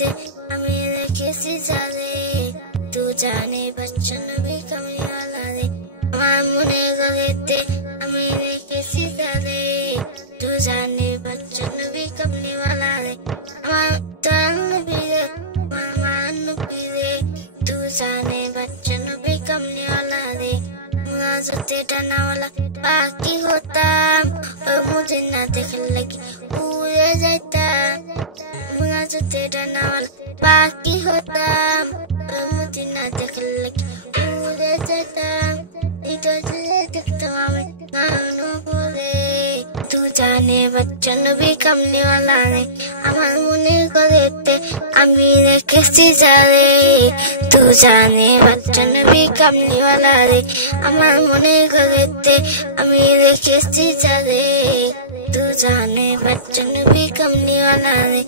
দেখতে আমি রেখেছি জালে তু জানে বাচ্চা নবী কামলিওয়ালা রে আমার মনে গলেতে আমি রেখেছি জালে তু জানে বাচ্চা নবী কামলিওয়ালা রে আমার তার নবী রে আমার নবী রে তু জানে বাচ্চা নবী কামলিওয়ালা রে मुझे डरना वाला बाकी होता और मुझे ना देखने लगी पूरे जाता मुझे डरना वाला बाकी होता और मुझे ना देखने लगी पूरे जाता इधर से देखता मैं नानू बोले तू जाने बच्चा नबी कमली वाला ने আমার মনে করেতে আমি রেখেছি জালে তু জানে বাচ্চা নবী কামলি वाला রে আমার মনে করেতে আমি রেখেছি জালে তু জানে বাচ্চা নবী কামলি वाला রে